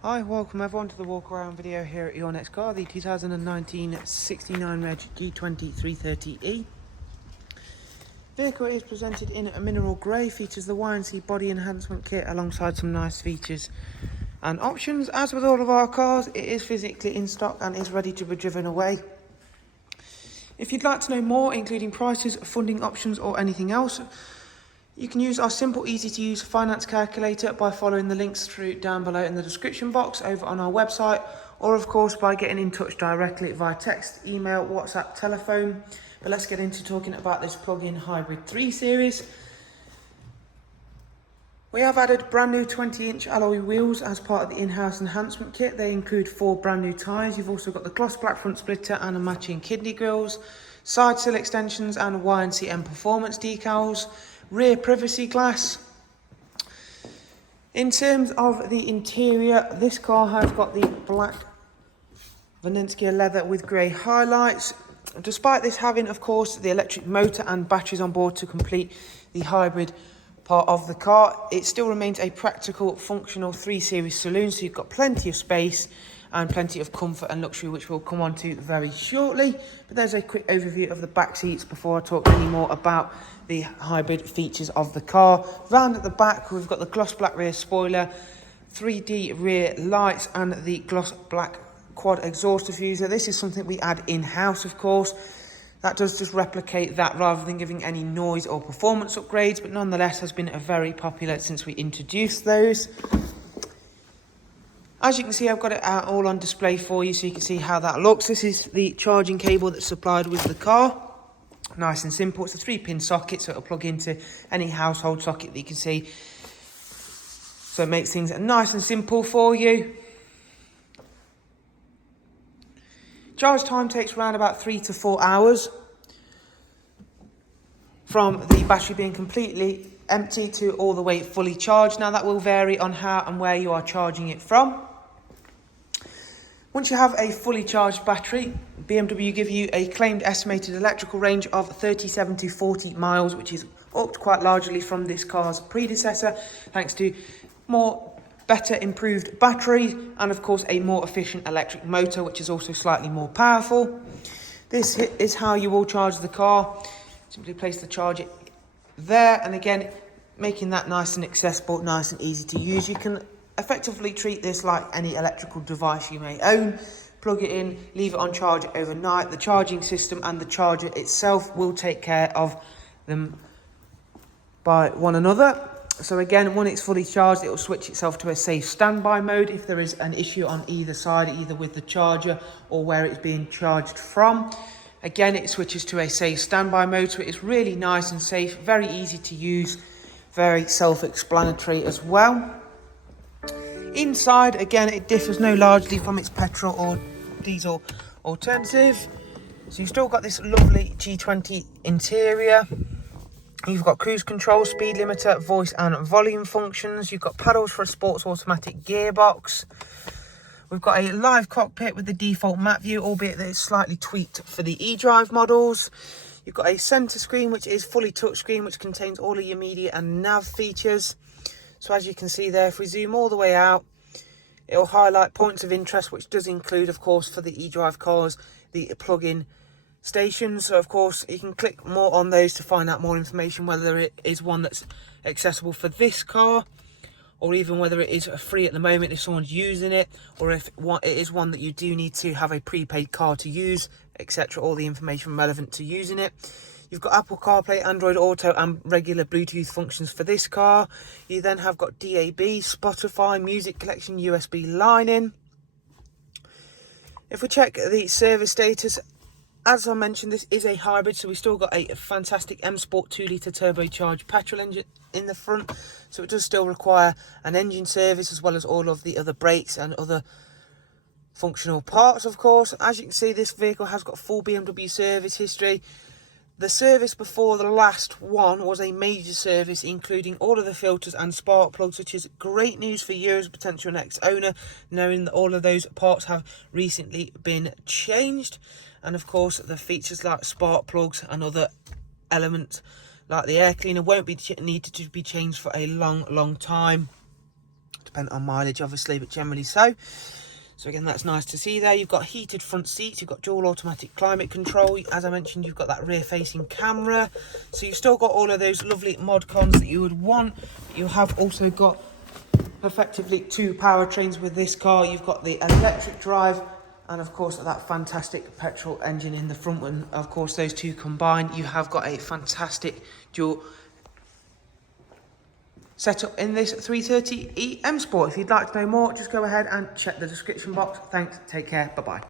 Hi, welcome everyone to the walk around video here at your next car, the 2019 69 Reg G20 330e. Vehicle is presented in a mineral grey, features the Y&C body enhancement kit alongside some nice features and options. As with all of our cars, it is physically in stock and is ready to be driven away. If you'd like to know more, including prices, funding options or anything else, you can use our simple, easy to use finance calculator by following the links through down below in the description box over on our website, or of course by getting in touch directly via text, email, WhatsApp, telephone. But let's get into talking about this plug-in hybrid 3 series. We have added brand new 20-inch alloy wheels as part of the in-house enhancement kit. They include 4 brand new tyres. You've also got the gloss black front splitter and a matching kidney grills, side sill extensions and Y&C performance decals, rear privacy glass. In terms of the interior, this car has got the black Valentia leather with grey highlights. Despite this having, of course, the electric motor and batteries on board to complete the hybrid part of the car, it still remains a practical, functional 3 Series saloon, so you've got plenty of space and plenty of comfort and luxury, which we'll come on to very shortly. But there's a quick overview of the back seats before I talk any more about the hybrid features of the car. Round at the back, we've got the gloss black rear spoiler, 3D rear lights and the gloss black quad exhaust diffuser. This is something we add in-house, of course. That does just replicate that rather than giving any noise or performance upgrades, but nonetheless has been very popular since we introduced those. As you can see, I've got it out all on display for you so you can see how that looks. This is the charging cable that's supplied with the car. Nice and simple. It's a 3-pin socket, so it'll plug into any household socket that you can see. So it makes things nice and simple for you. Charge time takes around about 3 to 4 hours from the battery being completely empty to all the way fully charged. Now that will vary on how and where you are charging it from. Once you have a fully charged battery, BMW give you a claimed estimated electrical range of 37 to 40 miles, which is upped quite largely from this car's predecessor, thanks to better improved battery and of course a more efficient electric motor, which is also slightly more powerful. This is how you will charge the car. Simply place the charger there, and again, making that nice and accessible, nice and easy to use. You can effectively treat this like any electrical device you may own. Plug it in, leave it on charge overnight. The charging system and the charger itself will take care of them by one another. So again, when it's fully charged, it will switch itself to a safe standby mode if there is an issue on either side, either with the charger or where it's being charged from. Again, it switches to a safe standby mode, so it is really nice and safe, very easy to use, very self-explanatory as well. Inside, again, it differs no largely from its petrol or diesel alternative. So you've still got this lovely G20 interior. You've got cruise control, speed limiter, voice and volume functions. You've got paddles for a sports automatic gearbox. We've got a live cockpit with the default map view, albeit that it's slightly tweaked for the Edrive models. You've got a centre screen, which is fully touchscreen, which contains all of your media and nav features. So as you can see there, if we zoom all the way out, it will highlight points of interest, which does include, of course, for the eDrive cars, the plug-in stations. So of course you can click more on those to find out more information, whether it is one that's accessible for this car or even whether it is free at the moment if someone's using it, or if it is one that you do need to have a prepaid car to use, etc. All the information relevant to using it. You've got Apple CarPlay, Android Auto and regular Bluetooth functions for this car. You then have got DAB, Spotify, music collection, USB line in. If we check the service status, as I mentioned, this is a hybrid, so we've still got a fantastic M Sport 2-litre turbocharged petrol engine in the front, so it does still require an engine service as well as all of the other brakes and other functional parts, of course. As you can see, this vehicle has got full BMW service history. The service before the last one was a major service, including all of the filters and spark plugs, which is great news for you as a potential next owner, knowing that all of those parts have recently been changed. And of course, the features like spark plugs and other elements like the air cleaner won't be needed to be changed for a long time. depending on mileage obviously, but generally so. So again, that's nice to see there. You've got heated front seats, you've got dual automatic climate control. As I mentioned, you've got that rear facing camera. So you've still got all of those lovely mod cons that you would want. You have also got effectively 2 powertrains with this car. You've got the electric drive and of course that fantastic petrol engine in the front one. Of course, those two combined, you have got a fantastic dual setup in this 330e M Sport. If you'd like to know more, just go ahead and check the description box. Thanks, take care, bye-bye.